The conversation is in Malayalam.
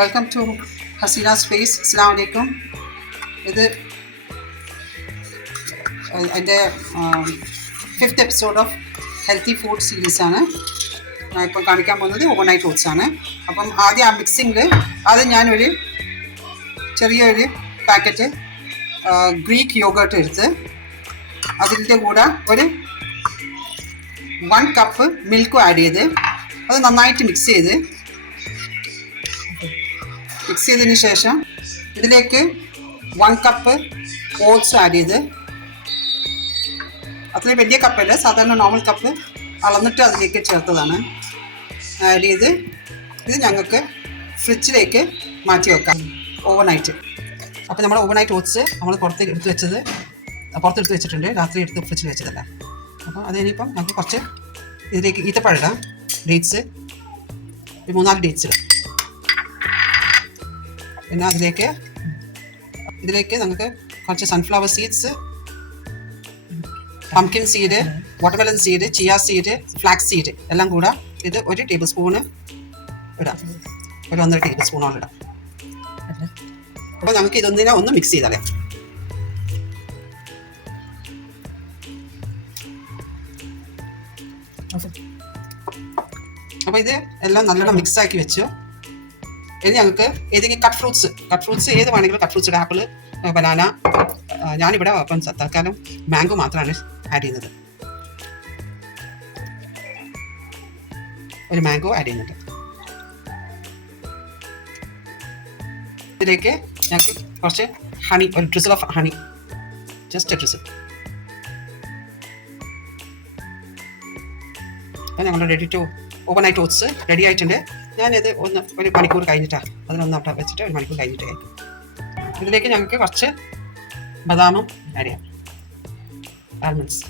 Welcome to Hasina space. അസ്സലാമു അലൈക്കും. ഇത് എൻ്റെ 5th episode of healthy food സീരീസാണ്. ഞാൻ ഇപ്പം കാണിക്കാൻ പോകുന്നത് ഓവർനൈറ്റ് ഓട്സ് ആണ്. അപ്പം ആദ്യം ആ മിക്സിങ്ങിൽ ആദ്യം ഞാനൊരു ചെറിയൊരു പാക്കറ്റ് ഗ്രീക്ക് യോഗേർട്ട് എടുത്ത് അതിൻ്റെ കൂടെ ഒരു 1 കപ്പ് മിൽക്കും ആഡ് ചെയ്ത് അത് നന്നായിട്ട് മിക്സ് ചെയ്തതിന് ശേഷം ഇതിലേക്ക് 1 കപ്പ് ഓട്സ് ആഡ് ചെയ്ത്, അത്രയും വലിയ കപ്പല്ല, സാധാരണ നോർമൽ കപ്പ് അളന്നിട്ട് അതിലേക്ക് ചേർത്തതാണ്. ആഡ് ചെയ്ത് ഇത് ഞങ്ങൾക്ക് ഫ്രിഡ്ജിലേക്ക് മാറ്റി വെക്കാം ഓവർനൈറ്റ്. അപ്പോൾ നമ്മൾ ഓവർനൈറ്റ് ഓട്സ് നമ്മൾ പുറത്തെടുത്ത് വെച്ചിട്ടുണ്ട്, രാത്രി എടുത്ത് ഫ്രിഡ്ജിൽ വെച്ചതല്ല. അപ്പോൾ അത് ഇനിയിപ്പം ഞങ്ങൾക്ക് കുറച്ച് ഇതിലേക്ക് ഈത്തപ്പഴം ഇടാം, ഡേറ്റ്സ്, ഒരു 3-4 ഡേറ്റ്സ് ഇടാം. പിന്നെ ഇതിലേക്ക് നമുക്ക് കുറച്ച് sunflower seeds, pumpkin seed, watermelon seed, chia seed, flax seed എല്ലാം കൂടെ ഇത് 1 ടേബിൾ സ്പൂണ് ഇടാം, ഒരു 1.5 ടേബിൾ സ്പൂണോളം ഇടാം. അപ്പോൾ നമുക്ക് ഇതൊന്നിനെ ഒന്ന് മിക്സ് ചെയ്താലേ. അപ്പോൾ ഇത് എല്ലാം നല്ലോണം മിക്സാക്കി വെച്ചു. ഇനി ഞങ്ങൾക്ക് ഏതെങ്കിലും കട്ട് ഫ്രൂട്ട്സ് ഏത് വേണമെങ്കിലും കട്ട് ഫ്രൂട്ട്സ്, ആപ്പിൾ, ബനാന. ഞാനിവിടെ അപ്പം തൽക്കാലം മാംഗോ മാത്രമാണ് ആഡ് ചെയ്യുന്നത്. ഒരു മാംഗോ ആഡ് ചെയ്യുന്നുണ്ട്. ഇതിലേക്ക് ഞങ്ങൾക്ക് കുറച്ച് ഹണി, ഒരു drizzle of honey, just a drizzle. അപ്പോൾ ഞങ്ങൾ ready to overnight oats ready ആയിട്ടുണ്ട്. ഞാനത് ഒരു മണിക്കൂർ കഴിഞ്ഞിട്ടാണ്, അതിനൊന്ന് അവിടെ വെച്ചിട്ട് 1 മണിക്കൂർ കഴിഞ്ഞിട്ട് കഴിക്കും. ഇതിലേക്ക് ഞങ്ങൾക്ക് കുറച്ച് ബദാമും ആഡ് ചെയ്യാം, ആൽമണ്ട്സ്.